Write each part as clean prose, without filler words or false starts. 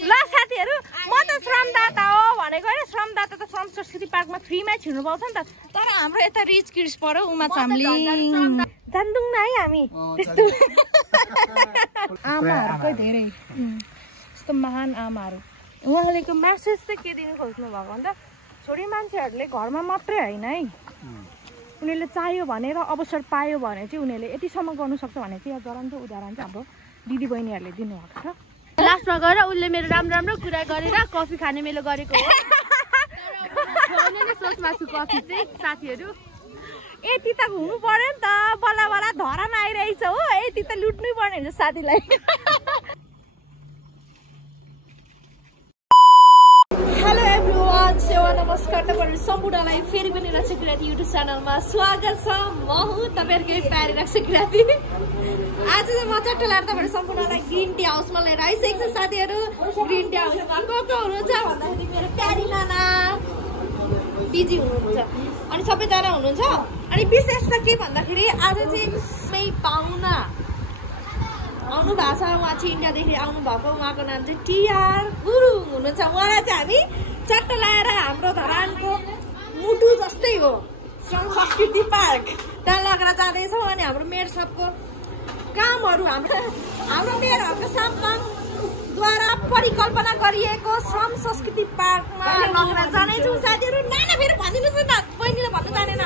ल साथीहरु म त श्रमदाता हो भनेको हैन श्रमदाता त श्रम संस्कृति पार्कमा फ्रीमा छिर्नु पाउँछ नि त तर हाम्रो यता रिच किड्स पर्यो उमा चामलिङ जान्दुङ न है हामी त्यस्तो आमाहरुकै धेरै यस्तो महान आमाहरु उहाँलेको मेसेज चाहिँ के दिन खोज्नु भएको भन्दा छोरी मान्छेहरुले घरमा मात्रै हैन है उनीहरुले चाहियो भने र अवसर पायो भने चाहिँ उनीहरुले यतिसम्म गर्न सक्छ भने चाहिँ यहाँ जरन्त उदाहरण चाहिँ हाम्रो दिदी बहिनीहरुले दिनुभएको छ लास्टमा गएर उले मेरो राम्रो कुरा गरेर कफी खाने मेलो गरेको हो सोचमा छु कफी चाहिँ साथीहरु यति त हुनु पर्यो नि त बल्ल बल्ल धरामा आइरहेछ हो यति त लुट्नै पर्ने हुन्छ साथीलाई हेलो एभ्रीवन सेवा नमस्कार तपाईहरु सम्पूर्णलाई फेरि पनि रक्षा किराती युट्युब च्यानलमा स्वागत छ म हुँ तपाईहरुकै प्यारी रक्षा किराती आज चाहिँ म चट्ट लाएर तपाईहरु सम्पूर्णलाई ग्रीन टी हाउसमा लिएर आइसकेको छ साथीहरु ग्रीन टी हाउसमा को हुनुहुन्छ भन्दाखेरि मेरो प्यारी नाना बिजी हुनुहुन्छ अनि सबैजना हुनुहुन्छ अनि विशेष त के भन्दाखेरि आज चाहिँ मै पाहुना आउनु भएको छ उहाँ चाहिँ इन्डियादेखि आउनु भएको उहाँको नाम चाहिँ टिआर गुरुङ हुनुहुन्छ उहाँलाई चाहिँ हामी चट्ट लाएर हाम्रो धरानको मुटु जस्तै हो श्रम संस्कृति पार्क त्यहाँ लगेर जाँदैछौँ अनि हाम्रो मेयर साहबको कामहरू हाम्रो मेयरहरूको साम्पाङद्वारा परिकल्पना गरिएको श्रम संस्कृति पार्कमा लगेर जानेछौँ साथीहरू नाना फेरि भनिदिनुहोस् न बहिनीले भन्नु जानेन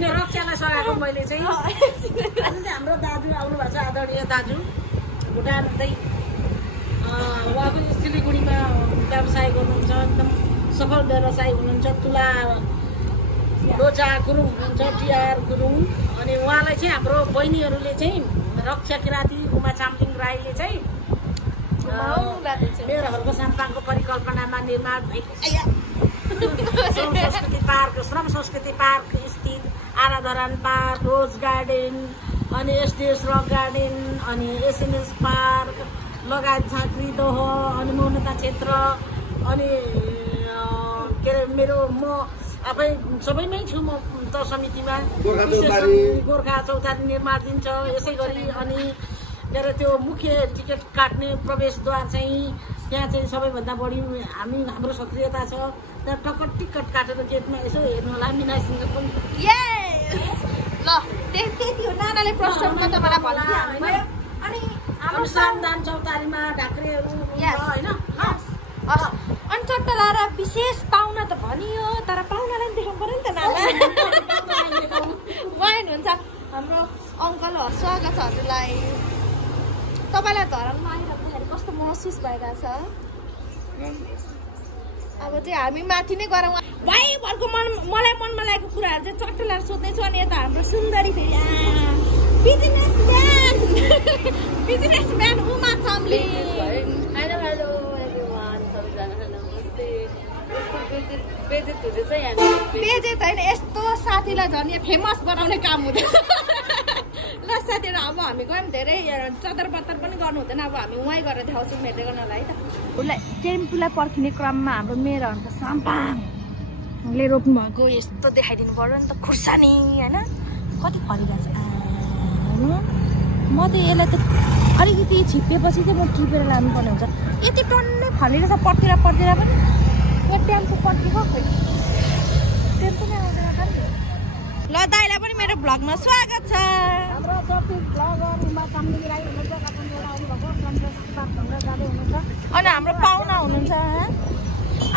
रक्षालाई सघाएको मैले चाहिँ हाम्रो दाजु आउनु भएको छ आदरणीय दाजु भुटान हुँदै उहाँ पनि सिलगढीमा व्यवसाय गर्नुहुन्छ एकदम सफल व्यवसायी हुनुहुन्छ तुला लोचा गुरुङ हुनुहुन्छ टिआर गुरुङ अनि उहाँलाई चाहिँ हाम्रो बहिनीहरूले चाहिँ रक्षा किराती उमा चामलिङ राईले चाहिँ मेयरहरूको साम्पाङको परिकल्पनामा निर्माण भएको श्रम संस्कृति पार्क स्थित आराधरान पार्क रोज गार्डन अनि एसडिएस रक गार्डन अनि एसएनएस पार्क लगायत झाँक्री दह अनि मौनता क्षेत्र अनि के अरे म आफै सबैमै छु म त समितिमा गोर्खा चौतारी निर्माण दिन्छ यसै गरी अनि के अरे त्यो मुख्य टिकट काट्ने प्रवेशद्वार चाहिँ त्यहाँ चाहिँ सबैभन्दा बढी हाम्रो सक्रियता छ त्यहाँ टक्क टिकट काटेर गेटमा यसो हेर्नु होला मिनासँग पनि ल त्यति हो नानाले प्रश्नमा तपाईलाई भन्दियो अनि हाम्रो सामदान चौतारीमा ढाक्रेहरू हैन अनि चट्ट लाएर विशेष पाहुना त भनियो तर पाहुनालाई पनि देखाउनु पर्यो नि त नाना वाइन हुन्छ हाम्रो अङ्कल स्वागत छ हजुरलाई तपाईलाई धरानमा आइराख्दाखेरि कस्तो महसुस भइरहेछ अब चाहिँ हामी माथि नै गरौँ भाइभरको मलाई मनमा लागेको कुराहरू चाहिँ चट्ट लाएर सोध्दैछु अनि यता हाम्रो सुन्दरी फेरि businessman Uma Chamling hello everyone सबैजना नमस्ते बेजेत होइन यस्तो साथीलाई झन् यहाँ फेमस बनाउने काम हुँदैन ल साथीहरू अब हामी गयौँ धेरै चतर पत्तर पनि गर्नु हुँदैन अब हामी उहाँ गएर देखाउँछौँ भेट्दै गर्नलाई त उसलाई टेम्पूलाई पर्खिने क्रममा हाम्रो मेयरहरूको साम्पाङले रोप्नु भएको यस्तो देखाइदिनु पर्यो नि त खुर्सानी होइन कति फलिरहेछ म त यसलाई त अलिकति छिप्पिएपछि चाहिँ म टिपेर लानुपर्ने हुन्छ यति टन्नै फलिरहेछ पर्तिर पनि यो टेम्पो पर्खेको खोइ टेम्पो नै आउँदैन त नि ल दाइलाई पनि मेरो भ्लगमा स्वागत छ हाम्रो टपिक ब्लगर उमा चामलिङ राई हुनुहुन्छ काठमाडौँबाट आउनुभएको पार्क घुमेर जाँदै हुनुहुन्छ अनि हाम्रो पाहुना हुनुहुन्छ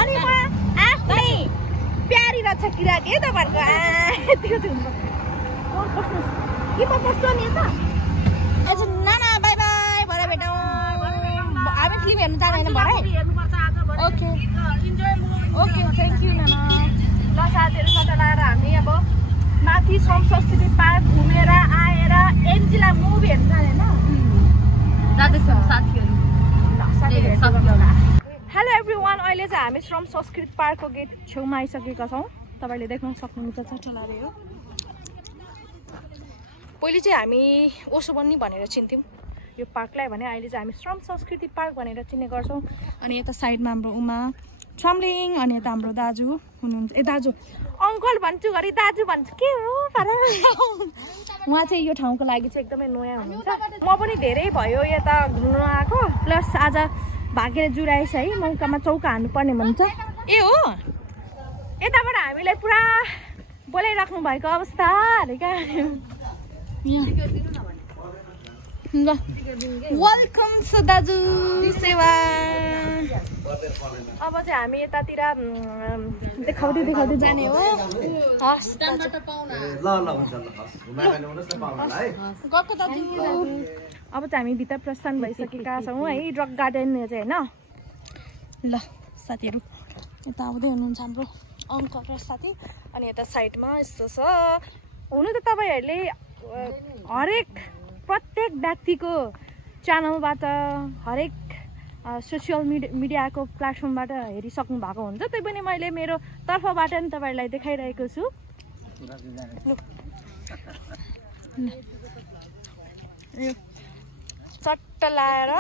अनि म आफ्नै प्यारी रक्षा किराती है तपाईँहरूको त्यो चाहिँ हुन्छ कि म कस्तो नि त हजुर नाना बाई बाई भरे भेटौँ हामी फिल्म हेर्नु जाँदैन भरे ओके ओके थ्याङ्क यू नाना ल साथीहरू सट्टा लगाएर हामी अब माथि श्रम संस्कृति पार्क घुमेर आएर एन्जिला मुभी हेर्नु जाँदैन जाँदैछौँ साथीहरू हेलो एभ्रीवान अहिले चाहिँ हामी श्रम संस्कृति पार्कको गेट छेउमा आइसकेका छौँ तपाईँले देख्न सक्नुहुन्छ चट्टलाले हो पहिले चाहिँ हामी ओसोबन्नी भनेर चिन्थ्यौँ यो पार्कलाई भने अहिले चाहिँ हामी श्रम संस्कृति पार्क भनेर चिन्ने गर्छौँ अनि यता साइडमा हाम्रो उमा छम्लिङ अनि यता हाम्रो दाजु हुनुहुन्छ ए दाजु अङ्कल भन्छु घरि दाजु भन्छु के हो उहाँ चाहिँ यो ठाउँको लागि चाहिँ एकदमै नयाँ हुनुहुन्छ म पनि धेरै भयो यता घुम्न आएको प्लस आज भागेर जुराएछ है मौकामा चौका हान्नुपर्ने भन्छ ए हो यताबाट हामीलाई पुरा बोलाइराख्नु भएको अवस्था अरे क्या ल वेलकम छ दाजु सेवा अब चाहिँ हामी यतातिर देखाउँदै जाने हो गएको दाजु अब चाहिँ हामी भित्र प्रस्थान भइसकेका छौँ है रक गार्डन चाहिँ होइन ल साथीहरू यता आउँदै हुनुहुन्छ हाम्रो अङ्कल र साथी अनि यता साइडमा यस्तो छ हुनु त तपाईँहरूले हरेक प्रत्येक व्यक्तिको च्यानलबाट हरेक सोसियल मिडियाको प्लेटफर्मबाट हेरिसक्नु भएको हुन्छ त्यही पनि मैले मेरो तर्फबाट नि तपाईँहरूलाई देखाइरहेको छु चट्ट लाएर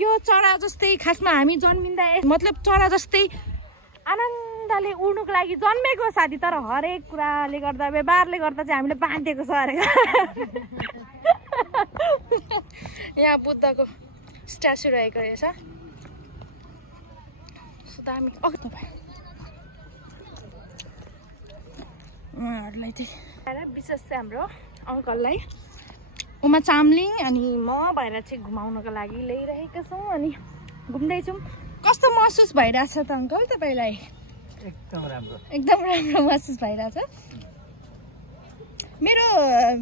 यो चरा जस्तै खासमा हामी जन्मिँदा मतलब चरा जस्तै आनन्दले उड्नुको लागि जन्मेको साथी तर हरेक कुराले गर्दा व्यवहारले गर्दा चाहिँ हामीले बाँधिएको छ अरे यहाँ बुद्धको स्ट्याचु रहेको रहेछ दामी उहाँहरूलाई चाहिँ विशेष चाहिँ हाम्रो अङ्कललाई उमा चामलिङ अनि म भएर चाहिँ घुमाउनको लागि ल्याइरहेका छौँ अनि घुम्दैछौँ कस्तो महसुस भइरहेछ त अङ्कल तपाईँलाई एकदम राम्रो महसुस भइरहेछ मेरो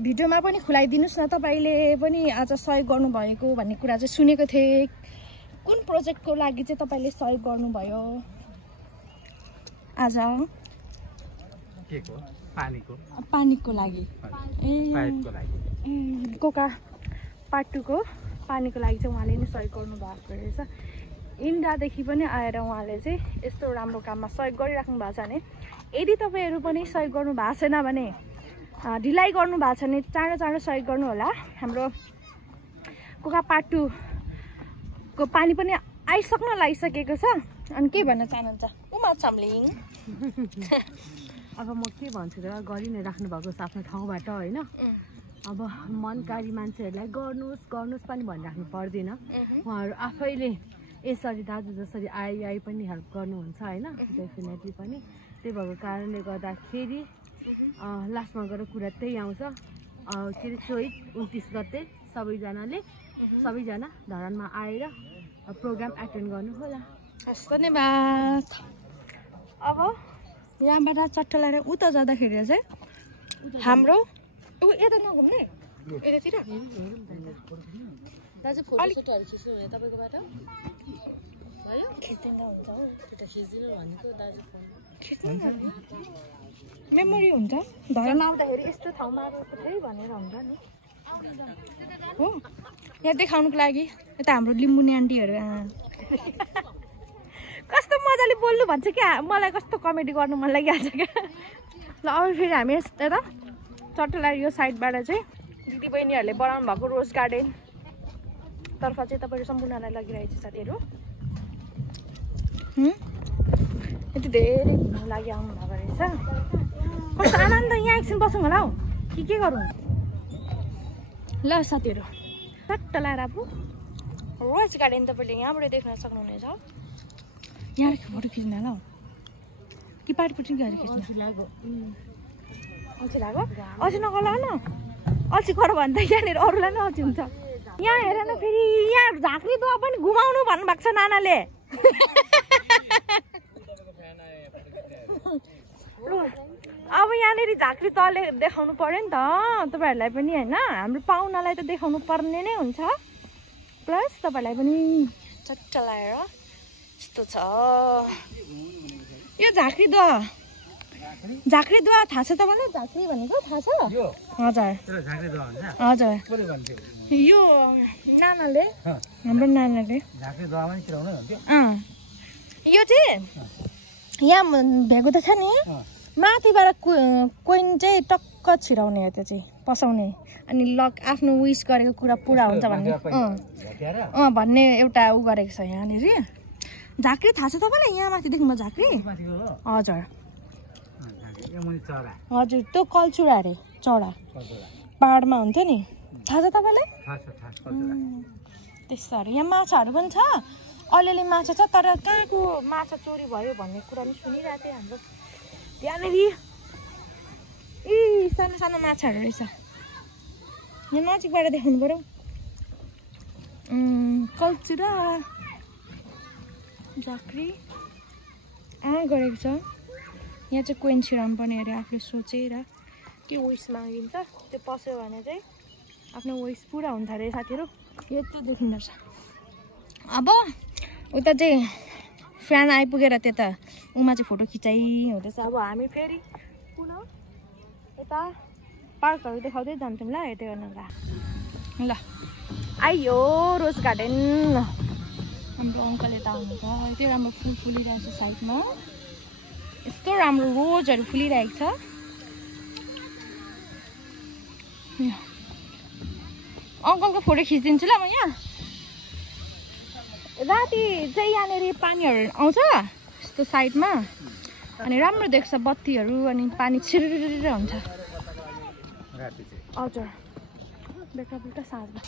भिडियोमा पनि खुलाइदिनुहोस् न तपाईँले पनि आज सहयोग गर्नुभएको भन्ने कुरा चाहिँ सुनेको थिएँ कुन प्रोजेक्टको लागि चाहिँ तपाईँले सहयोग गर्नुभयो आज पानीको लागि कोका पार्ट 2 को पानीको लागि चाहिँ उहाँले नै सहयोग गर्नुभएको रहेछ इन्डियादेखि पनि आएर उहाँले चाहिँ यस्तो राम्रो काममा सहयोग गरिराख्नु भएको छ भने यदि तपाईँहरू पनि सहयोग गर्नु भएको छैन भने ढिलाइ गर्नु भएको छ भने चाँडो सहयोग गर्नु होला हाम्रो कोका पार्ट 2 को पानी पनि आइसक्न लागिसकेको छ अनि के भन्न चाहनुहुन्छ उमा चामलिङ अब म के भन्छु र गरि नै राख्नु भएको छ आफ्नो ठाउँबाट होइन अब मनकारी मान्छेहरूलाई गर्नुहोस् पनि भनिराख्नु पर्दैन उहाँहरू आफैले यसरी दाजु जसरी आई पनि हेल्प गर्नुहुन्छ होइन डेफिनेटली पनि त्यही भएको कारणले गर्दाखेरि लास्टमा गएर कुरा त्यही आउँछ के अरे चोइस 29 गते सबैजना धरानमा आएर प्रोग्राम एटेन्ड गर्नु होला हस् धन्यवाद अब यहाँबाट चट्ट लगाएर उता जाँदाखेरि चाहिँ हाम्रो यता नघुम्ने यतातिर दाजु फोटोसुटहरू खिच्नु हुने तपाईँकोबाट भयो खिच्दिँदा हुन्छ हौ त्यो खिच्दिनु भनेको दाजु फोन मेमोरी हुन्छ धरान आउँदाखेरि यस्तो ठाउँमा धेरै भनेर हुन्छ नि हो यहाँ देखाउनुको लागि यता हाम्रो लिम्बुनी आन्टीहरू कस्तो मजाले बोल्नु भन्छ क्या मलाई कस्तो कमेडी गर्नु मन लागिहाल्छ क्या ल अब फेरि हामी यता चट्टला यो साइडबाट चाहिँ दिदीबहिनीहरूले बनाउनु भएको रोज गार्डन तर्फ चाहिँ तपाईँहरू सम्पूर्णलाई लगिरहेको छ साथीहरू यति धेरै घुम्नु लागि आउनु भएको रहेछ कस्तो आनन्द यहाँ एकछिन बसौँ होला हौ के गरौँ ल साथीहरू चट्ट लाएर अब रोज गार्डन तपाईँले यहाँबाट देख्न सक्नुहुनेछ यहाँ फोटो खिच्नु होला हौ कि पार्टीपट्टि गएर खिच्नु अल्छी लाग्यो अल्छी नगर्ला न अल्छी गर भने त यहाँनिर अरूलाई नै अल्छी हुन्छ यहाँ हेर न फेरि यहाँ झाँक्री दुवा पनि घुमाउनु भन्नुभएको छ नानाले अब यहाँनिर झाँक्री तले देखाउनु पर्यो नि त तपाईँहरूलाई पनि होइन हाम्रो पाहुनालाई त देखाउनु पर्ने नै हुन्छ प्लस तपाईँहरूलाई पनि चट्ट लगाएर यस्तो छ यो झाँक्री दुवा थाहा छ तपाईँलाई झाँक्री भनेको थाहा छ हजुर यो नानाले हाम्रो नानाले यो चाहिँ यहाँ भ्याएको त छ नि माथिबाट कोइन चाहिँ टक्क छिराउने हो त्यो चाहिँ पसाउने अनि लक आफ्नो विस गरेको कुरा पुरा हुन्छ भन्ने भन्ने एउटा उ गरेको छ यहाँनिर झाँक्री थाहा छ तपाईँलाई यहाँ माथि देख्नुभयो झाँक्री हजुर हजुर त्यो कल्चुरा अरे चौडा पहाडमा हुन्थ्यो नि थाहा छ तपाईँलाई त्यस्तो अरे यहाँ माछाहरू पनि छ अलिअलि माछा छ तर कहाँको माछा चोरी भयो भन्ने कुरा पनि सुनिरहेको थिएँ हाम्रो त्यहाँनिर ए सानो सानो माछाहरू रहेछ यहाँ नजिकबाट देखाउनु पऱ्यो कल्चुरा झाँक्री गरेको छ यहाँ चाहिँ कोइन छिराउनु पर्ने अरे आफूले सोचेर त्यो विस मागिन्छ त्यो पस्यो भने चाहिँ आफ्नो विस पुरा हुन्छ अरे साथीहरू यत्रो देखिँदो रहेछ अब उता चाहिँ फ्यान आइपुगेर त्यता उमा चाहिँ फोटो खिचाइ हुँदैछ अब हामी फेरि पुनः यता पार्कहरू देखाउँदै जान्छौँ ल यतै गर्नु ल आइयो रोज गार्डन हाम्रो अङ्कल यता आउनुहुन्छ यति राम्रो फुल फुलिरहेको छ साइडमा यस्तो राम्रो रोजहरू फुलिरहेको छ अङ्कलको फोटो खिचिदिन्छु ल म यहाँ राति चाहिँ यहाँनिर पानीहरू आउँछ यस्तो साइडमा अनि राम्रो देख्छ बत्तीहरू अनि पानी छिरिर हुन्छ हजुर बेलुका बेलुका साँझमा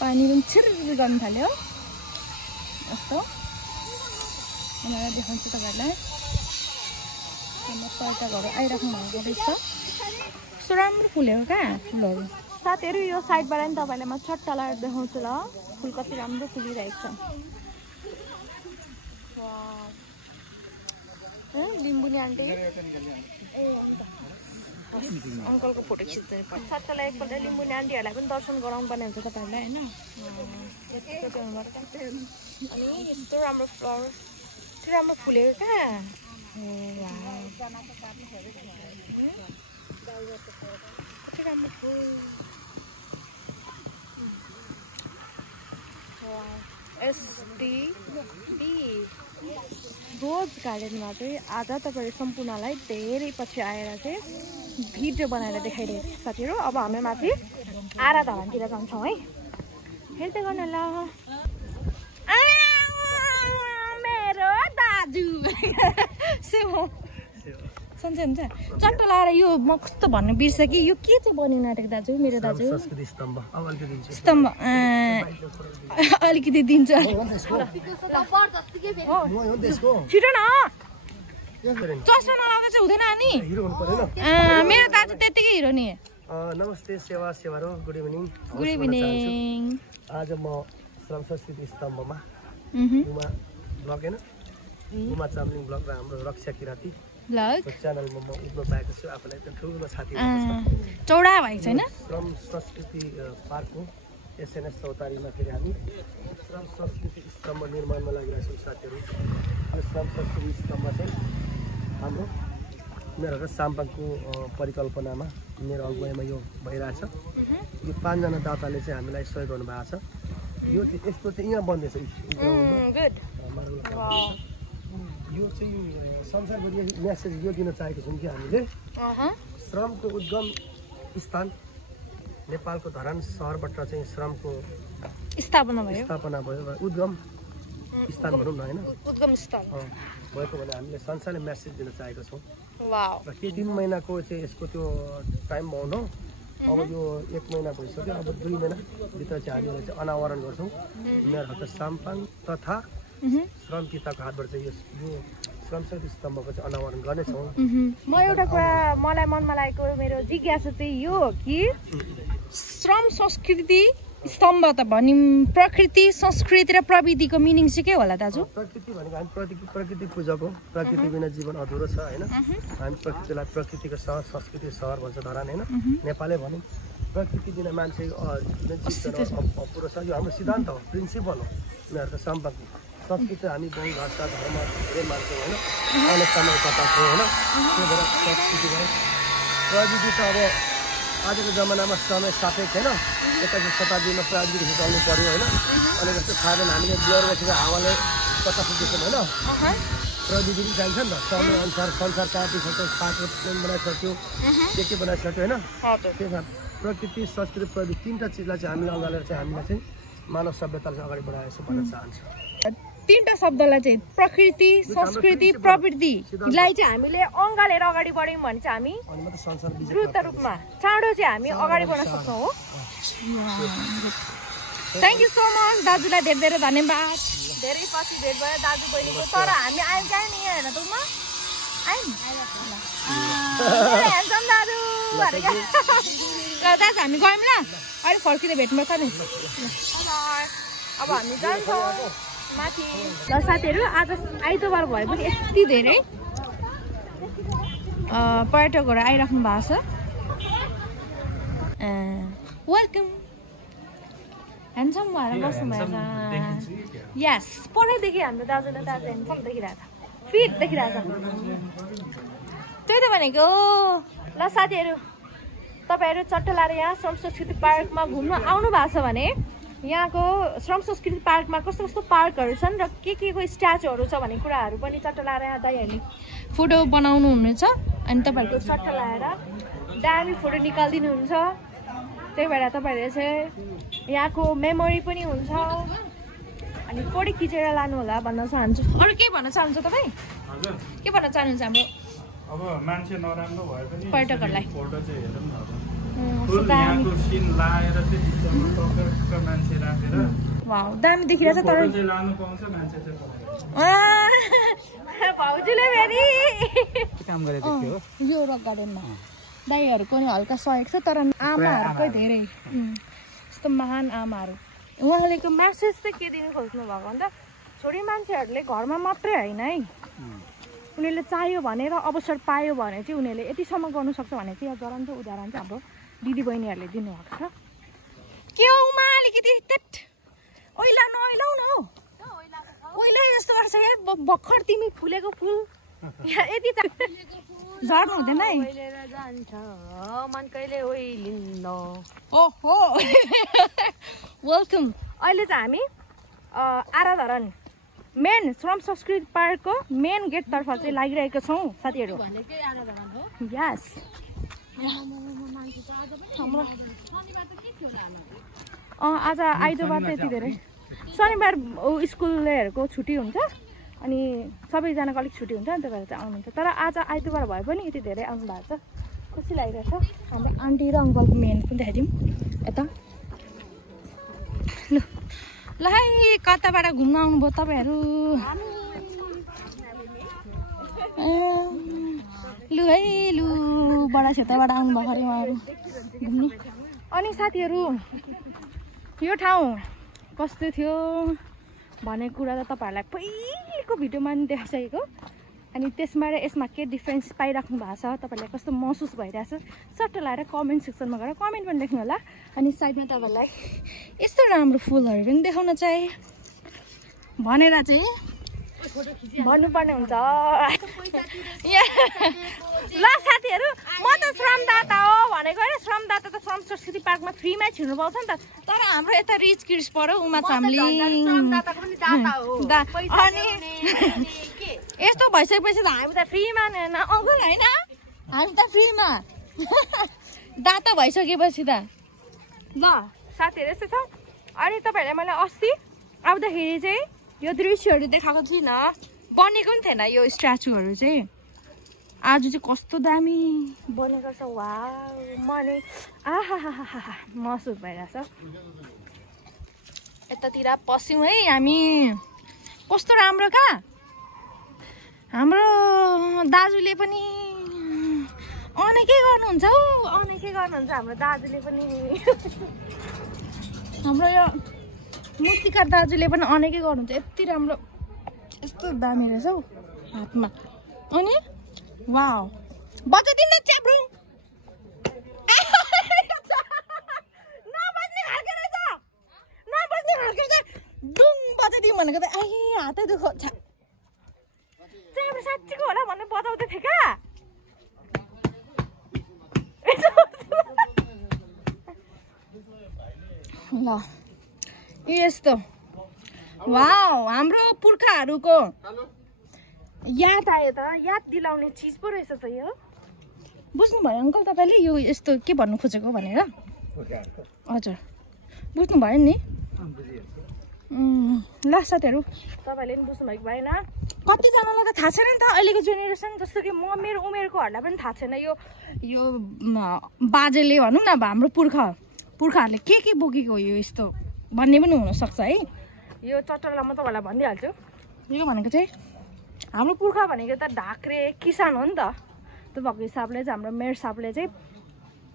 पानी पनि छिरिर गर्नु थाल्यो यस्तो मलाई देखाउँछु तपाईँहरूलाई पर्यटकहरू आइराख्नु भएको रहेछ यस्तो राम्रो फुलेको क्या फुलहरू साथीहरू यो साइडबाट नि तपाईँलाई म छट्टा लगाएर देखाउँछु ल फुल कति राम्रो फुलिरहेको छ लिम्बुनी आन्टी ए अङ्कलको फोटो खिच्दै पर्छ छट्टालाई एकपल्ट लिम्बुनी आन्टीहरूलाई पनि दर्शन गराउनु पर्ने हुन्छ तपाईँहरूलाई होइन अनि यस्तो राम्रो फ्लावर यस्तो राम्रो फुलेको क्या कति राम्रो फुल एसटिबी रोज गार्डनमा चाहिँ आज तपाईँहरू सम्पूर्णलाई धेरै पछि आएर चाहिँ भिडियो बनाएर देखाइरहेको छ साथीहरू अब हामी माथि आरा धरानतिर जान्छौँ है हेर्दै गर्नु ल मेरो दाजु सन्चै हुन्छ चट्ट लगाएर यो म कस्तो भन्नु बिर्सेँ कि यो के चाहिँ बनिनु आँटेको दाजु मेरो दाजु स्तम्भ अलिकति दिन्छु छिटो न चस्मा नलाउँदा चाहिँ हुँदैन नि मेरो दाजु त्यत्तिकै हिरो नि नमस्ते सेवा सेवारो गुड इभिनिङ गुड इभिनिङ आज म श्रम संस्कृति स्तम्भमा उमा ब्लग होइन उमा चामलिङ ब्लग र हाम्रो रक्षा किराती च्यानलमा म उठ्न पाएको छु आफूलाई एकदम ठुलो साथी चौडा भएको छैन श्रम संस्कृति पार्कको एसएनएस चौतारीमा फेरि हामी श्रम संस्कृति स्तम्भ निर्माणमा लागिरहेका छौँ साथीहरू यो श्रम संस्कृति स्तम्भ चाहिँ हाम्रो मेरो साम्पाङको परिकल्पनामा मेरो अगुवाईमा यो भइरहेछ यो 5 जना दाताले चाहिँ हामीलाई सहयोग गर्नुभएको छ यो चाहिँ यस्तो चाहिँ यहाँ बन्दैछ यो चाहिँ संसारको मेसेज यो दिन चाहेको छौँ कि हामीले श्रमको उद्गम स्थान नेपालको धरान सहरबाट चाहिँ श्रमको स्थापना भयो उद्गम स्थान भनौँ न होइन उद्गम स्थान भएको भने हामीले संसारले मेसेज दिन चाहेको छौँ वाउ र के 3 महिनाको चाहिँ यसको त्यो टाइम भनौँ अब यो 1 महिना भइसक्यो अब 2 महिनाभित्र चाहिँ हामीले चाहिँ अनावरण गर्छौँ उनीहरूको साम्पाङ तथा श्रम पिताको हातबाट चाहिँ यो श्रम संस्कृति स्तम्भको चाहिँ अनावरण गर्नेछौँ म एउटा कुरा मलाई मनमा लागेको मेरो जिज्ञासा चाहिँ यो हो कि श्रम संस्कृति स्तम्भ त भनिम प्रकृति संस्कृति र प्रविधिको मिनिङ चाहिँ के होला दाजु प्रकृति भनेको हामी प्रकृति पूजक हो प्रकृति बिना जीवन अधुरो छ होइन हामी प्रकृतिलाई प्रकृतिको सहर संस्कृतिको सहर भन्छ धरान होइन नेपालै भनौँ प्रकृति बिना मान्छे अपुरो छ यो हाम्रो सिद्धान्त हो प्रिन्सिपल हो उनीहरूको सम्पत्ति संस्कृति हामी गाउँ घरका घरमा धेरै मान्छौँ होइन अनेक समय कथा छौँ होइन त्यो भएर संस्कृति भयो प्रविधि त अब आजको जमानामा समय सापेक्ष होइन 21औं शताब्दीमा प्रविधि चल्नु पर्यो होइन अनि जस्तो थाहा हामीले बिहार बसेको हावाले कता पुग्दैछन् होइन प्रविधि पनि चाहिन्छ नि त समय अनुसार संसार काटिसक्यो पाटो प्लेन बनाइसक्यो के बनाइसक्यो होइन त्यही कारण प्रकृति संस्कृति प्रविधि तीनटा चिजलाई चाहिँ हामीले अँगालेर चाहिँ हामीलाई चाहिँ मानव सभ्यतालाई चाहिँ अगाडि बढाएको भन्न चाहन्छु तीनटा शब्दलाई चाहिँ प्रकृति संस्कृति प्रवृत्तिलाई चाहिँ हामीले अँगालेर अगाडि बढ्यौँ भने चाहिँ हामी द्रुत रूपमा चाँडो चाहिँ हामी अगाडि बढ्न सक्छौँ हो थ्याङ्क यू सो मच दाजुलाई धेरै धेरै धन्यवाद धेरै पछि भेट भयो दाजु बहिनीको तर हामी आयौँ कहाँ नि हेर्न त उमा आयौँ दाजु दाजु हामी गयौँ ल अहिले फर्किँदै भेट्नुपर्छ नि अब हामी जान्छौँ माथि ल साथीहरू आज आइतबार भए पनि यति धेरै पर्यटकहरू आइराख्नु भएको छ वेलकम ह्यान्डसम भएर बस्नु भएको यस पहिल्यैदेखि हाम्रो दाजुलाई दाजु ह्यान्डसम देखिरहेको छ फिट देखिरहेको छ त्यही त भनेको ल साथीहरू तपाईँहरू चट्टलाएर यहाँ श्रम संस्कृति पार्कमा घुम्न आउनु भएको छ भने यहाँको श्रम संस्कृति पार्कमा कस्तो कस्तो पार्कहरू छन् र के को स्ट्याचुहरू छ भन्ने कुराहरू पनि चट्टलाएर यहाँ दाइहरूले फोटो बनाउनु हुनेछ अनि तपाईँहरूको चट्टलाएर दामी फोटो निकालिदिनुहुन्छ त्यही भएर तपाईँहरूले चाहिँ यहाँको मेमोरी पनि हुन्छ अनि फोटो खिचेर लानु होला भन्न चाहन्छु अरू के भन्न चाहनुहुन्छ तपाईँ के भन्न चाहनुहुन्छ हाम्रो अब मान्छे नराम्रो भए पनि पर्यटकहरूलाई फोटो चाहिँ हेरौँ न फुल यहाँको सिन लाएर चाहिँ टक्क मान्छे राखेर वाउ दामी देखिरहेछ तर चाहिँ लानु पाउँछ मान्छे चाहिँ भाउजूले फेरि काम गरेको थियो यो रक गार्डनमा दाइहरूको नि हल्का सहयोग छ तर आमाहरूकै धेरै यस्तो महान आमाहरू उहाँलेको म्यासेज चाहिँ के दिनु खोज्नु भएको भन्दा छोरी मान्छेहरूले घरमा मात्रै होइन है उनीहरूले चाहियो भने र अवसर पायो भने चाहिँ उनीहरूले यतिसम्म गर्नु सक्छ भने चाहिँ जरान्छ उदाहरण चाहिँ हाम्रो दिदी बहिनीहरूले दिनुभएको छ के हो उमा अलिकति त्यट ओइला नओइलाउ न ओइला जस्तो गर्छ है भर्खर तिमी फुलेको फुल यति झर्नु हुँदैन है मन कहिले ओइलिन्न ओहो वेलकम अहिले चाहिँ हामी आराधरण मेन श्रम संस्कृति पार्कको मेन गेटतर्फ चाहिँ लागिरहेको छौँ साथीहरू यस आज आइतबार त यति धेरै शनिबार स्कुलहरूको छुट्टी हुन्छ अनि सबैजनाको अलिक छुट्टी हुन्छ नि त्यही भएर चाहिँ आउनुहुन्छ तर आज आइतबार भए पनि यति धेरै आउनु भएको छ खुसी लागिरहेछ हाम्रो आन्टी र अङ्कलको मेन पनि देखाइदिउँ यता लु ल है कताबाट घुम्न आउनुभयो तपाईँहरू लु है लु बडा क्षेत्रबाट आउनुभएको अरे उहाँहरू घुम्नु अनि साथीहरू यो ठाउँ कस्तो थियो भन्ने कुरा त तपाईँहरूलाई पहिलेको भिडियोमा पनि देखाइसकेको अनि त्यसमा र यसमा के डिफ्रेन्स पाइराख्नु भएको छ तपाईँलाई कस्तो महसुस भइरहेछ सट्ट लगाएर कमेन्ट सेक्सनमा गएर कमेन्ट पनि लेख्नु होला अनि साइडमा तपाईँहरूलाई यस्तो राम्रो फुलहरू पनि देखाउन चाहे भनेर चाहिँ भन्नुपर्ने हुन्छ ल साथीहरू म त श्रमदाता हो भनेको होइन श्रमदाता त श्रम संस्कृति पार्कमा फ्रीमा छिर्नु पाउँछ नि त तर हाम्रो यता रिच किड्स पऱ्यो उमा चामलिङ अनि यस्तो भइसकेपछि त हामी त फ्रीमा अङ्कल होइन हामी त फ्रीमा दाता भइसकेपछि त ल साथीहरू यस्तो छ अनि तपाईँहरूलाई मैले अस्ति आउँदाखेरि चाहिँ यो दृश्यहरू देखाएको थिइनँ बनेको पनि थिएन यो स्ट्याचुहरू चाहिँ आज चाहिँ कस्तो दामी बनेको छ वा मैले आहा महसुस भइरहेछ यतातिर पस्यौँ है हामी कस्तो राम्रो कहाँ हाम्रो दाजुले पनि अनेकै गर्नुहुन्छ हौ अनेकै गर्नुहुन्छ हाम्रो दाजुले पनि हाम्रो यो मूर्तिकार दाजुले पनि अनेकै गर्नुहुन्छ यति राम्रो यस्तो दामी रहेछ हौ हातमा अनि वाउ बजाइदिनु च्याब्रो नबज्ने खालको रहेछ नबज्ने खालको रहेछ डुङ बजाइदिउँ भनेको त आइ हातै दुखाउँछ च्याब्रो साँच्चीको होला भनेर बजाउँदै थिएँ क्या ल यस्तो वाउ हाम्रो पुर्खाहरूको याद आयो त याद दिलाउने चिज पो रहेछ त यो बुझ्नुभयो अङ्कल तपाईँले यो यस्तो के भन्नु खोजेको भनेर हजुर बुझ्नुभयो नि ल साथीहरू तपाईँले पनि बुझ्नुभएको भएन कतिजनालाई त थाहा छैन नि त अहिलेको जेनेरेसन जस्तो कि म मेरो उमेरकोहरूलाई पनि थाहा छैन यो बाजेले भनौँ न अब हाम्रो पुर्खाहरूले के बोकेको यो यस्तो भन्ने पनि हुनसक्छ है यो चट्टरलाई म तपाईँलाई भनिदिइहाल्छु यो भनेको चाहिँ हाम्रो पुर्खा भनेको त ढाक्रे किसान हो नि त त्यो भएको हिसाबले चाहिँ हाम्रो मेयर साहबले चाहिँ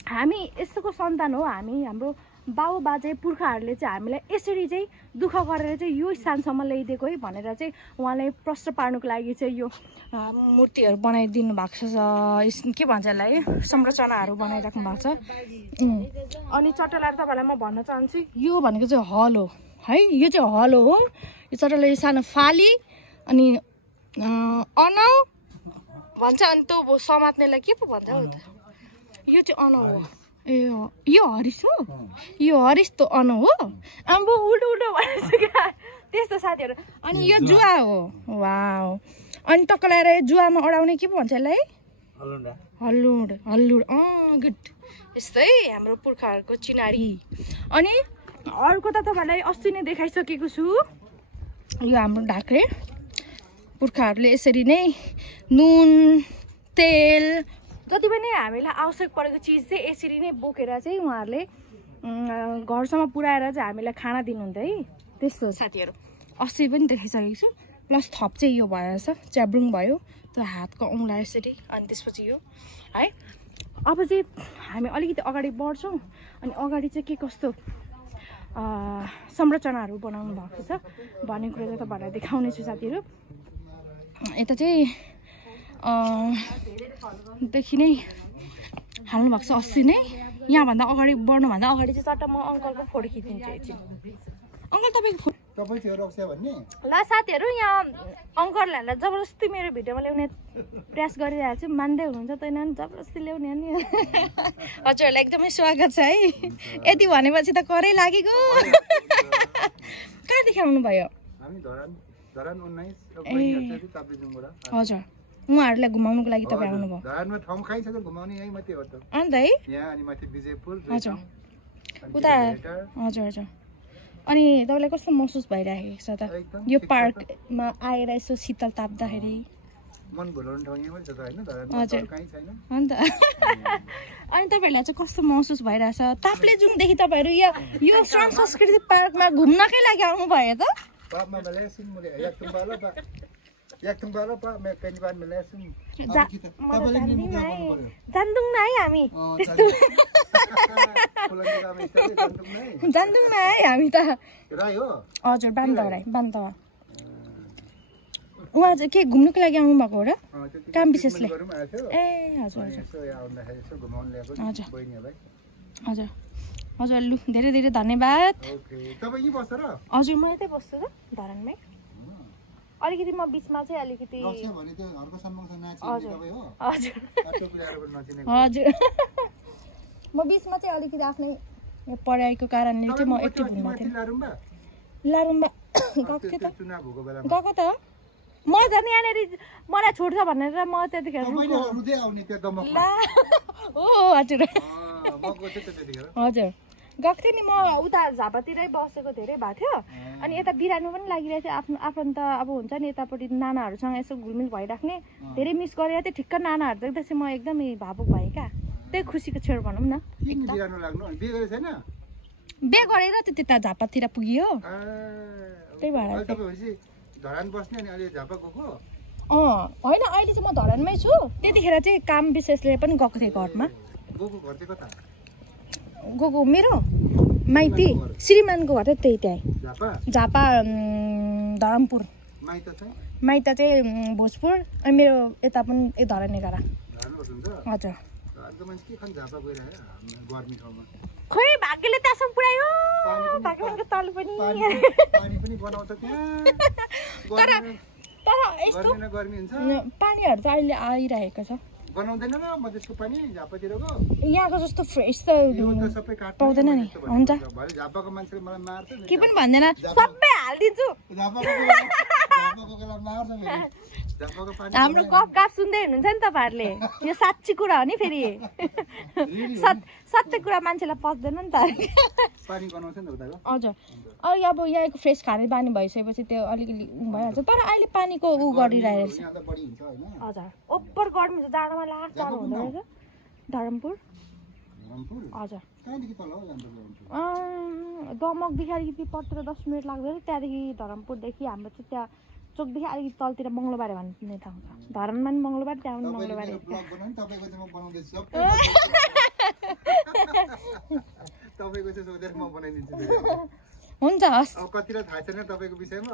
हामी यस्तोको सन्तान हो हाम्रो बाउ बाजे पुर्खाहरूले चाहिँ हामीलाई यसरी चाहिँ दुःख गरेर चाहिँ यो स्थानसम्म ल्याइदिएको है भनेर चाहिँ उहाँले प्रश्न पार्नुको लागि चाहिँ यो मूर्तिहरू बनाइदिनु भएको छ के भन्छ यसलाई संरचनाहरू बनाइराख्नु भएको छ अनि चट्टलाएर तपाईँलाई म भन्न चाहन्छु यो भनेको चाहिँ हल हो है यो चाहिँ हल हो यो चट्टला सानो फाली अनि अनौ भन्छ अनि त्यो समात्नेलाई के पो भन्छ हौ त यो चाहिँ अनौ हो ए यो हरिस हो यो हरिस त अनौ हो आम्बो उल्टो भनेको क्या त्यस्तो साथीहरू अनि यो जुवा हो वाउ अनि टक्क लगाएर जुवामा अडाउने के पो भन्छ यसलाई हल्लुड गुड यस्तै हाम्रो पुर्खाहरूको चिनारी अनि अर्को त तपाईँलाई अस्ति नै देखाइसकेको छु यो हाम्रो ढाक्रे पुर्खाहरूले यसरी नै नुन तेल जति पनि हामीलाई आवश्यक परेको चिज चाहिँ यसरी नै बोकेर चाहिँ उहाँहरूले घरसम्म पुऱ्याएर चाहिँ हामीलाई खाना दिनुहुन्थ्यो है त्यस्तो साथीहरू अस्ति पनि देखाइसकेको छु प्लस थप चाहिँ यो भएछ च्याब्रुङ भयो त्यो हातको औँला यसरी अनि त्यसपछि यो है अब चाहिँ हामी अलिकति अगाडि बढ्छौँ अनि अगाडि चाहिँ के कस्तो संरचनाहरू बनाउनु भएको छ भन्ने कुरा चाहिँ तपाईँहरूलाई देखाउने छु साथीहरू यता चाहिँ देखि नै हाल्नु भएको छ अस्ति नै यहाँभन्दा अगाडि बढ्नुभन्दा अगाडि चाहिँ चट्ट म अङ्कलको फोटो खिचिदिन्छु एकछिन अङ्कल तपाईँको ल साथीहरू यहाँ अङ्कलहरूलाई जबरजस्ती मेरो भिडियोमा ल्याउने प्रयास गरिरहेको छु मान्दै हुनुहुन्छ तैन जबरजस्ती ल्याउने नि हजुरहरूलाई एकदमै स्वागत छ है यति भनेपछि त करै लागेको कहाँदेखि आउनुभयो हजुर उहाँहरूलाई घुमाउनुको लागि तपाईँ आउनुभयो अन्त है हजुर उता हजुर हजुर अनि तपाईँलाई कस्तो महसुस भइरहेको छ त यो पार्कमा आएर यसो शीतल ताप्दाखेरि हजुर अन्त अनि तपाईँहरूलाई चाहिँ कस्तो महसुस भइरहेछ ताप्लेजुङदेखि तपाईँहरू यो श्रम संस्कृति पार्कमा घुम्नकै लागि आउनुभयो त जान्दुङ न है हामी जान्दुङ न है हामी त हजुर बान्तवा उहाँ चाहिँ के घुम्नुको लागि आउनु भएको हो र काम विशेषले ए हजुर हजुर हजुर हजुर हजुर लु धेरै धेरै धन्यवाद हजुर म यतै बस्छु त धरानमै अलिकति म बिचमा चाहिँ अलिकति हजुर हजुर म बिचमा चाहिँ अलिकति आफ्नै पढाइको कारणले चाहिँ म एक्टिभ हुनु थिएँ लारुम्बा गएको थिएँ त गएको त म झन् यहाँनिर मलाई छोड्छ भनेर म त्यतिखेर हजुर हजुर गएको थिएँ नि म उता झापातिरै बसेको धेरै भएको थियो अनि यता बिरानो पनि लागिरहेको थियो आफ्नो आफन्त अब हुन्छ नि यतापट्टि नानाहरूसँग यसो घुलमिल भइराख्ने धेरै मिस गरिरहेको थिएँ ठिक्क नानाहरू देख्दा चाहिँ म एकदमै भावुक भएँ क्या त्यही खुसीको छेड भनौँ न बे गरेर त त्यता झापातिर पुग्यो त्यही भएर होइन अहिले चाहिँ म धरानमै छु त्यतिखेर चाहिँ काम विशेषले पनि गएको थिएँ घरमा गएको मेरो माइती श्रीमानको घर चाहिँ त्यही त्यहाँ झापा धरमपुर माइत चाहिँ भोजपुर अनि मेरो यता पनि धराने gara हजुर खोइ भाग्यले त्यहाँसम्म पुऱ्यायो भाग्यको तल पनि तर यस्तो पानीहरू त अहिले आइरहेको छ बनाउँदैन न मधेसको पानी झापातिरको यहाँको जस्तो फ्रेस त यो त सबै काट्छ पाउँदैन नि हुन्छ भरे झापाको मान्छेले मलाई मार्छ नि के पनि भन्दैन सबै हालिदिन्छु झापाको बेला मार्छ फेरि झापाको पानी हाम्रो गफ गाफ सुन्दै हुनुहुन्छ नि तपाईँहरूले यो साँच्ची कुरा हो नि फेरि सत्य कुरा मान्छेलाई पच्दैन नि त पानी गनाउँछ नि उताको हजुर अनि अब यहाँको फ्रेस खाने बानी भइसकेपछि त्यो अलिकति भइहाल्छ तर अहिले पानीको उ गरिरहेको छ यहाँ त बढी हुन्छ हैन हजुर ओभर गर्मी छ जाडोमा लास्ट जाडो हुँदो रहेछ धरमपुर हजुर कहाँदेखि तल हो यहाँ दमकदेखि अलिकति पटेर 10 मिनट लाग्दैन त्यहाँदेखि धरमपुरदेखि हाम्रो चाहिँ त्यहाँ चोकदेखि अलिकति तलतिर मङ्गलबारे भन्ने ठाउँ छ धरानमा पनि मङ्गलबार त्यहाँ पनि मङ्गलबारे तपाईको चाहिँ म बनाउँदैछु तपाईको चाहिँ सोधेर म बनाइदिन्छु हुन्छ हस् अब कतिलाई थाहा छैन तपाईको विषयमा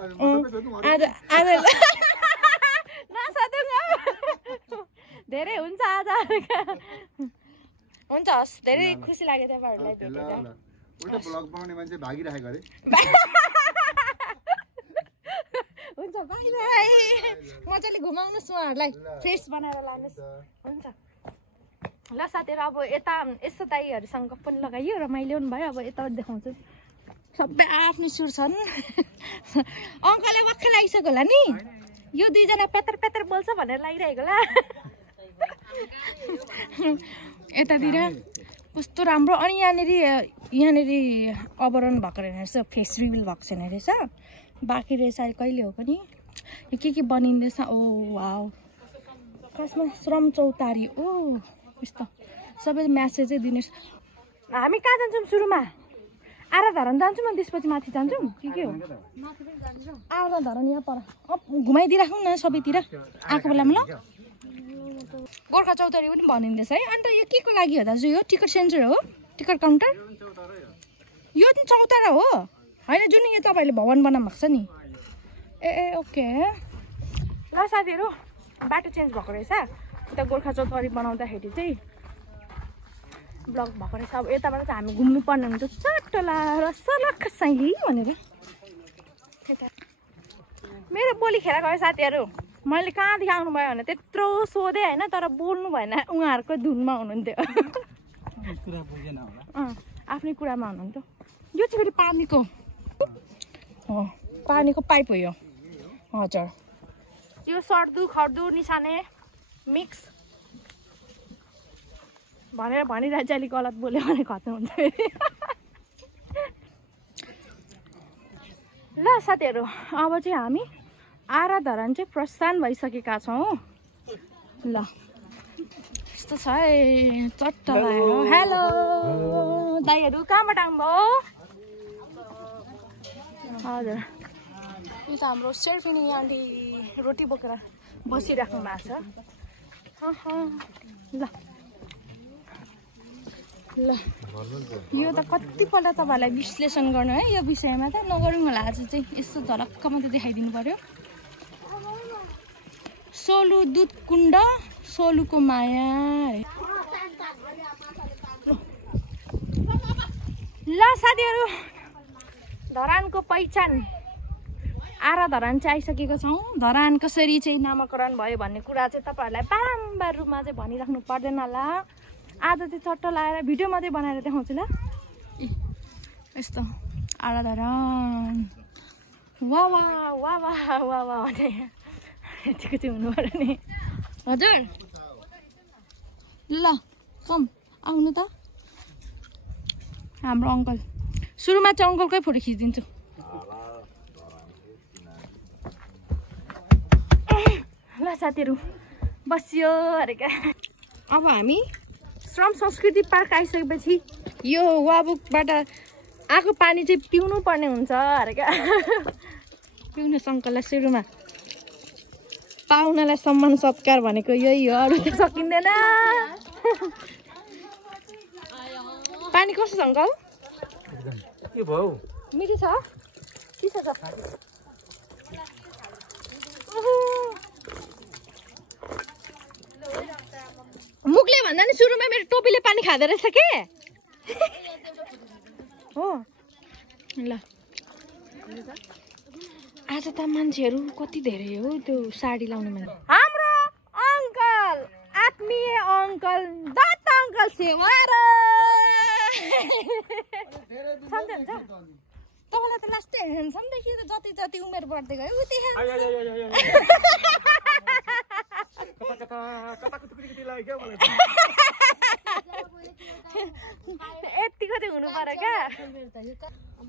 धेरै हुन्छ आज हुन्छ हस् धेरै खुसी लाग्यो तपाईँहरूलाई भेटेर उल्टा ब्लग बनाउने मान्छे भागिराखेको अरे हुन्छ बाई बाई मजाले घुमाउनुहोस् उहाँहरूलाई फ्रेस बनाएर लानुहोस् हुन्छ ल साथीहरू अब यता यस्तो दाइहरूसँग पनि लगाइयो रमाइलो पनि भयो अब यता देखाउँछु सबै आफ्नो सुर छन् अङ्कललाई वाक्कै लागिसक्यो होला नि यो दुईजना पेतर पेतर बोल्छ भनेर लागिरहेको होला यतातिर कस्तो राम्रो अनि यहाँनिर अवरण भएको रहेछ फेस रिभिल भएको छैन रहेछ बाँकी रहेछ अहिले कहिले हो पनि यो के बनिँदैछ ओ वाउ खासमा श्रम चौतारी ओ यस्तो सबै म्यासेजै दिनुहोस् हामी कहाँ जान्छौँ सुरुमा आराधरन जान्छौँ अनि त्यसपछि माथि जान्छौँ के हो आराधरन यहाँ पर घुमाइदिइराखौँ न सबैतिर आएको बेलामा ल गोर्खा चौतारी पनि भनिँदैछ है अन्त यो के को लागि हो दाजु यो टिकट सेन्टर हो टिकट काउन्टर यो पनि चौतारा हो होइन जुन यो तपाईँहरूले भवन बनाउनु भएको छ नि ए ओके ल साथीहरू बाटो चेन्ज भएको रहेछ उता गोर्खा चौतारी बनाउँदाखेरि चाहिँ ब्लक भएको रहेछ अब यताबाट चाहिँ हामी घुम्नु पर्ने हुन्छ चट्टला र सलक्क साइली भनेर मेरो बोली खेर गयो साथीहरू मैले कहाँदेखि आउनुभयो भने त्यत्रो सोधेँ होइन तर बोल्नु भएन उहाँहरूको धुनमा हुनुहुन्थ्यो आफ्नै कुरामा हुनुहुन्थ्यो यो चाहिँ फेरि पानीको हो पानीको पाइप हो यो हजुर यो सर्दु खर्दु निसाने मिक्स भनेर भनिरहेको चाहिँ अलिक गलत बोल्यो भने खत्तम हुन्छ फेरि ल साथीहरू अब चाहिँ हामी आराधरन चाहिँ प्रस्थान भइसकेका छौँ ल यस्तो छ है चट्ट लाग्यो हेलो दाइहरू कहाँबाट आउनुभयो हजुर यो त हाम्रो सेर्फिनी आन्टी रोटी बोकेर बसिराख्नु भएको छ ल ल यो त कतिपल्ट तपाईँहरूलाई विश्लेषण गर्नु है यो विषयमा त नगरौँ होला आज चाहिँ यस्तो झलक्क मात्रै देखाइदिनु पर्यो सोलु दुध कुण्ड सोलुको माया ल साथीहरू धरानको पहिचान आराधरान चाहिँ आइसकेको छौँ धरान कसरी चाहिँ नामाकरण भयो भन्ने कुरा चाहिँ तपाईँहरूलाई बारम्बार रूपमा चाहिँ भनिराख्नु पर्दैन होला आज चाहिँ चट्ट लगाएर भिडियो मात्रै बनाएर देखाउँछु ल यस्तो आराधरान वा वा वा वा वा वा भने यतिको चाहिँ हुनु पर्यो नि हजुर ल कम आउनु त हाम्रो अङ्कल सुरुमा चाहिँ अङ्कलकै फोटो खिचिदिन्छु ल साथीहरू बसियो अरे क्या अब हामी श्रम संस्कृति पार्क आइसकेपछि यो वाबुकबाट आएको पानी चाहिँ पिउनु पर्ने हुन्छ अरे क्या पिउने अङ्कललाई सुरुमा पाहुनालाई सम्मान सत्कार भनेको यही हो अरू त सकिँदैन पानी कस्तो छ अङ्कल के भयो मिठो छ चिसो छ मुखले भन्दा नि सुरुमा मेरो टोपीले पानी खाँदो रहेछ के हो ल आज त मान्छेहरू कति धेरै हो त्यो साडी लाउने मान्छे हाम्रो अङ्कल आत्मीय अङ्कल दत्त अङ्कल सेवार सम्झन्छ तपाईँलाई त लास्ट ह्यान्डसमदेखि त जति जति उमेर बढ्दै गयो उति यतिको चाहिँ हुनु पर्यो क्या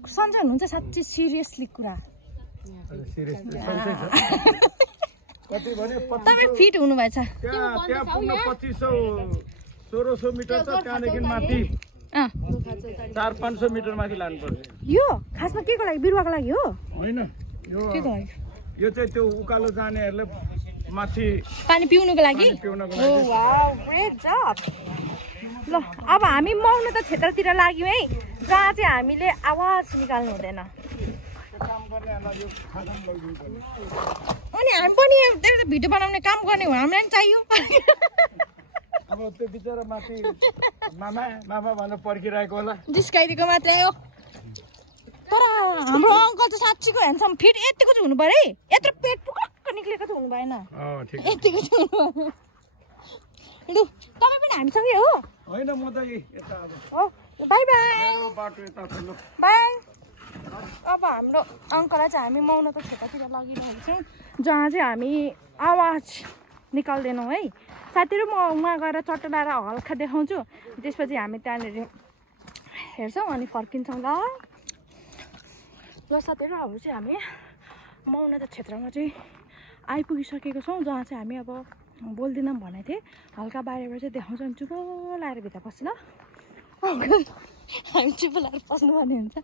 सम्झनुहुन्छ साँच्चै सिरियसली कुरा तपाईँ फिट हुनुभएछ 2500-1600 मिटर छ त्यहाँदेखि माथि 400-500 मिटर माथि लानु पर्छ यो खासमा के को लागि बिरुवाको लागि हो होइन यो चाहिँ त्यो उकालो जानेहरूले माथि पानी पिउनुको लागि वाउ ग्रेट जब ल अब हामी मौनता क्षेत्रतिर लाग्यौँ है जहाँ चाहिँ हामीले आवाज निकाल्नु हुँदैन अनि हामी पनि भिडियो बनाउने काम गर्ने हो हामीलाई पनि चाहियो अब त्यो बिचरा माथि मामा भनेर पर्खिरहेको होला जिस्काइदिएको मात्रै हो तर हाम्रो अङ्कल चाहिँ साँच्चीको ह्यान्डसम फिट यतिको चाहिँ हुनु पर्यो है यत्रो पेट पुक्क निक्लेको चाहिँ हुनु भएन यतिको चाहिँ हुनु भएन लु तपाईँ पनि हामीसँगै हो होइन म त यता हो बाई बाई बाटो यता बाई अब हाम्रो अङ्कललाई चाहिँ हामी मौनता क्षेत्रतिर लगिरहेको छौँ जहाँ चाहिँ हामी आवाज निकाल्दैनौँ है साथीहरू म उहाँ गएर चट्टलाएर हल्का देखाउँछु त्यसपछि हामी त्यहाँनिर हेर्छौँ अनि फर्किन्छौँ ल साथीहरू अब चाहिँ हामी मौनता क्षेत्रमा चाहिँ आइपुगिसकेको छौँ जहाँ चाहिँ हामी अब बोल्दैनौँ भनेको थिएँ हल्का बाहिरबाट चाहिँ देखाउँछौँ चुप्पो लाएर भित्र पस्छ ल हामी चुप्पो लाएर पस्नु भन्ने हुन्छ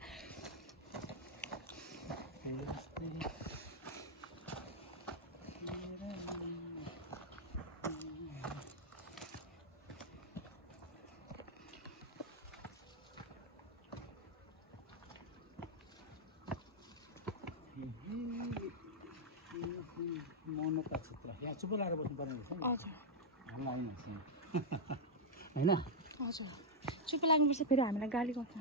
मौनता क्षेत्र यहाँ चुप लाएर बस्नुपर्ने रहेछ नि हजुर होइन हजुर चुप लाग्नुपर्छ फेरि हामीलाई गाली गर्छ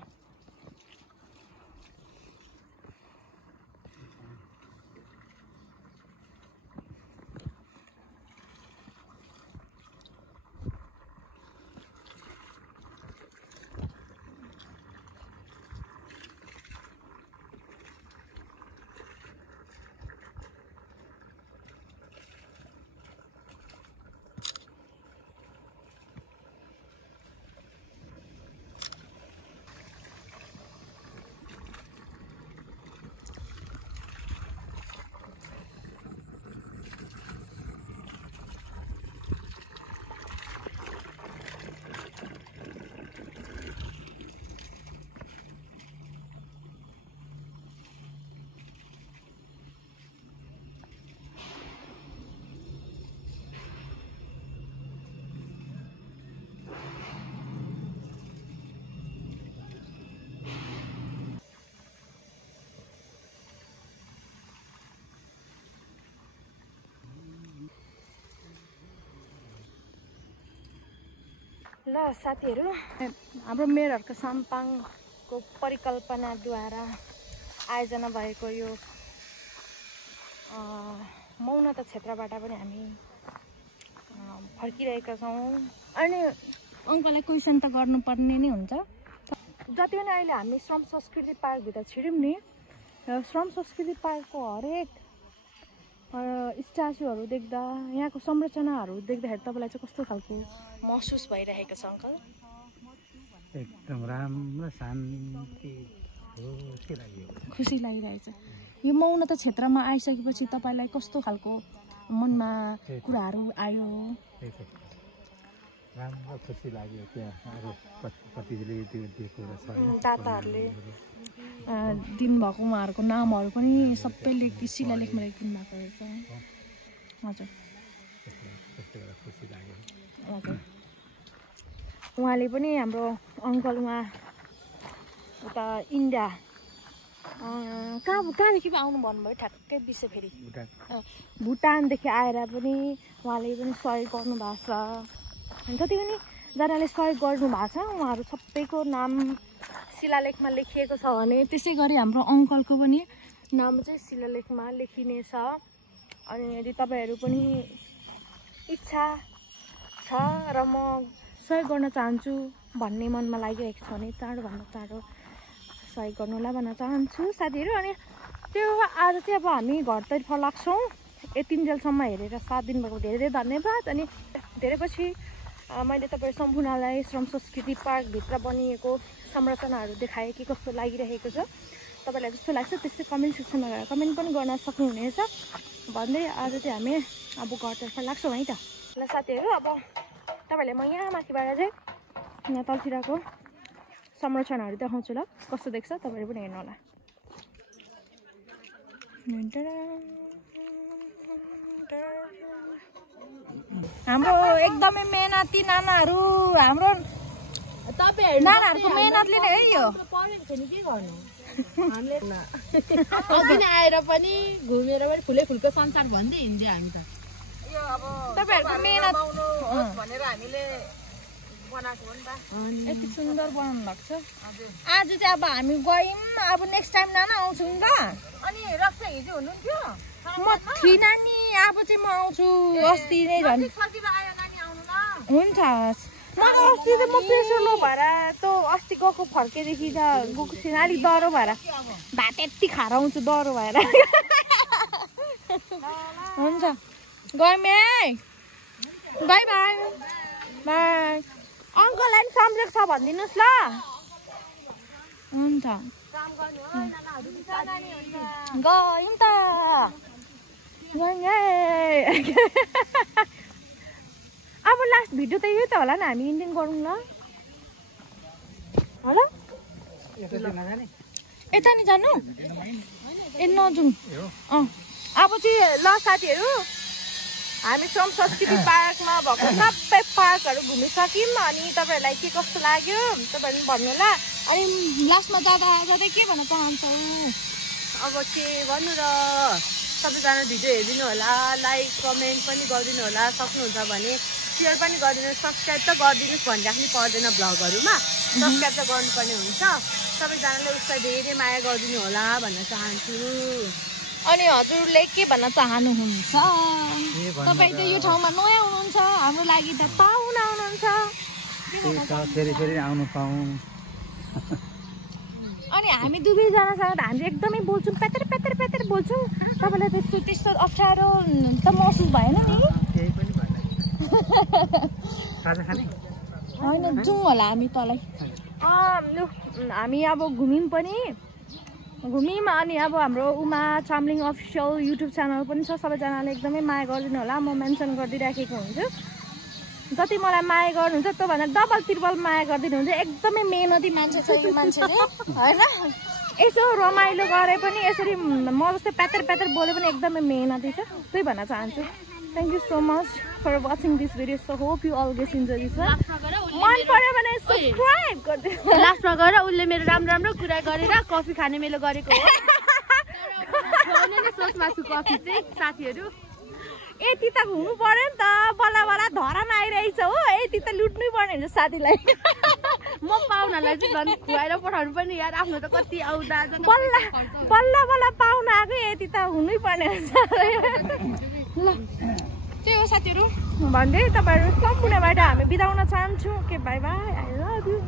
ल साथीहरू हाम्रो मेयरहरूको साम्पाङको परिकल्पनाद्वारा आयोजना भएको यो मौनता क्षेत्रबाट पनि हामी फर्किरहेका छौँ अनि अङ्कललाई क्वेसन त गर्नुपर्ने नै हुन्छ जति पनि अहिले हामी श्रम संस्कृति पार्कभित्र छिर्यौँ नि श्रम संस्कृति पार्कको हरेक स्ट्याचुहरू देख्दा यहाँको संरचनाहरू देख्दाखेरि तपाईँलाई चाहिँ कस्तो खालको महसुस भइरहेको छ अङ्कल एकदम राम्रो शान्ति खुसी लागिरहेछ यो मौनता क्षेत्रमा आइसकेपछि तपाईँलाई कस्तो खालको मनमा कुराहरू आयो राम्रो खुसी लाग्यो त्यहाँ कतिले त्यो दिएको दाताहरूले दिनुभएको उहाँहरूको नामहरू पनि सबै शिलालेखमा लेखिदिनु भएको रहेछ हजुर हजुर उहाँले पनि हाम्रो अङ्कल उहाँ उता इन्डिया कहाँदेखि आउनु भन्नुभयो ठ्याक्कै विषय फेरि भुटानदेखि आएर पनि उहाँले पनि सहयोग गर्नुभएको छ अनि जति पनि जनाले सहयोग गर्नुभएको छ उहाँहरू सबैको नाम शिलालेखमा लेखिएको छ भने त्यसै गरी हाम्रो अङ्कलको पनि नाम चाहिँ शिलालेखमा लेखिनेछ अनि यदि तपाईँहरू पनि इच्छा छ छ र म सहयोग गर्न चाहन्छु भन्ने मनमा लागिरहेको छ भने चाँडोभन्दा चाँडो सहयोग गर्नुलाई भन्न चाहन्छु साथीहरू। अनि त्यो आज चाहिँ अब हामी घरतर्फ लाग्छौँ। यतिन्जेलसम्म हेरेर साथ दिनुभएको धेरै धेरै धन्यवाद। अनि धेरै पछि मैले तपाईँ सम्पूर्णलाई श्रम संस्कृति पार्कभित्र बनिएको संरचनाहरू देखाएँ कि कस्तो लागिरहेको छ, तपाईँलाई जस्तो लाग्छ त्यस्तै कमेन्ट सेक्सनमा गएर कमेन्ट पनि गर्न सक्नुहुनेछ भन्दै आज चाहिँ हामी अब घरतर्फ लाग्छौँ है त। ल साथीहरू, अब तपाईँलाई म यहाँ माथिबाट चाहिँ यहाँ तलतिरको संरचनाहरू देखाउँछु ल, कस्तो देख्छ तपाईँहरू पनि हेर्नु होला। हाम्रो एकदमै मेहनती नानाहरू, हाम्रो नानाहरूको मेहनतले नै है यो के गर्नु हामीले अघि नै आएर पनि घुमेर पनि फुलै फुलको संसार भन्दै हिँड्यो हामी त। यो अब तपाईँहरूको मेहनत भनेर हामीले बनाएको हो नि त। यति सुन्दर बनाउनु भएको छ। आज चाहिँ अब हामी गयौँ, अब नेक्स्ट टाइम नाना आउँछु नि त। अनि रक्षा हिजो हुनुहुन्थ्यो म थिइनँ नि, अब चाहिँ म आउँछु। अस्ति नै झन् सजिलो आयो नानी आउनु ल। हुन्छ। म त अस्ति त म प्रेसर लो भएर त अस्ति गएको फर्केदेखि त गएको छैन, अलिक डह्रो भएर भात यति खाएर आउँछु डह्रो भएर। हुन्छ गयौँ है, बाई बाई बाई। अङ्कललाई पनि सम्झेको छ भनिदिनुहोस् ल। हुन्छ गयौँ त, अब लास्ट भिडियो त यही त होला नि, हामी इन्डिङ गरौँ ल होला। यता नि जानु ए नजाउँ। अब चाहिँ ल साथीहरू, हामी श्रम संस्कृति पार्कमा भएको सबै पार्कहरू घुमिसक्यौँ। अनि तपाईँहरूलाई के कस्तो लाग्यो तपाईँहरू भन्नु होला। अनि लास्टमा जाँदा जाँदै के भन्न चाहन्छौ? अब के भन्नु र, सबैजना भिडियो हेरिदिनु होला, लाइक कमेन्ट पनि गरिदिनु होला, सक्नुहुन्छ भने सेयर पनि गरिदिनुहोस्, सब्सक्राइब त गरिदिनुहोस् भनिराख्नु पर्दैन भ्लगहरूमा, सब्सक्राइब त गर्नुपर्ने हुन्छ। सबैजनाले उसलाई धेरै माया गरिदिनु होला भन्न चाहन्छु। अनि हजुरले के भन्न चाहनुहुन्छ? तपाईँ त यो ठाउँमा नयाँ हुनुहुन्छ, हाम्रो लागि त पाहुना हुनुहुन्छ। फेरि फेरि आउनु पाऊँ। अनि हामी दुवैजनासँग त हामी एकदमै बोल्छौँ, पेतेर पेतेर पेतेर बोल्छौँ। तपाईँलाई त्यस्तो त्यस्तो अप्ठ्यारो त महसुस भएन नि? केही पनि भएन। खाजा खाने होइन, जाउँ होला हामी तलै। लु हामी अब घुम्यौँ पनि घुम्यौँ। अनि अब हाम्रो Uma Chamling official YouTube channel पनि छ, सबैजनाले एकदमै माया गरिदिनु होला। म मेन्सन गरिदिइराखेको हुन्छु। जति मलाई माया गर्नुहुन्छ त्योभन्दा डबल ट्रिपल माया गरिदिनु हुन्छ। एकदमै मेहनती मान्छे छ यो मान्छेले होइन। यसो रमाइलो गरे पनि यसरी म जस्तै प्यातेर प्यातेर बोले पनि एकदमै मेहनती छ, त्यही भन्न चाहन्छु। Thank you so much for watching this video. So hope you all get enjoy this one. मन पर्यो भने सब्सक्राइब गरिदिनु। लास्टमा गएर उसले मेरो राम्रो राम्रो कुरा गरेर कफी खाने मेलो गरेको हो। सोच मासु कफी चाहिँ साथीहरू यति त हुनु पर्यो नि त, बल्ल बल्ल धरामा आइरहेछ हो, यति त लुट्नै पर्ने हुन्छ साथीलाई। म पाहुनालाई चाहिँ झन् खुवाएर पठाउनु पनि यार, आफ्नो त कति आउँदा बल्ल बल्ल बल्ल पाहुना आएको, यति त हुनै पर्ने हुन्छ। ल त्यही हो साथीहरू भन्दै तपाईँहरू सम्पूर्णबाट हामी बिदा हुन चाहन्छौँ। के by by, I love you.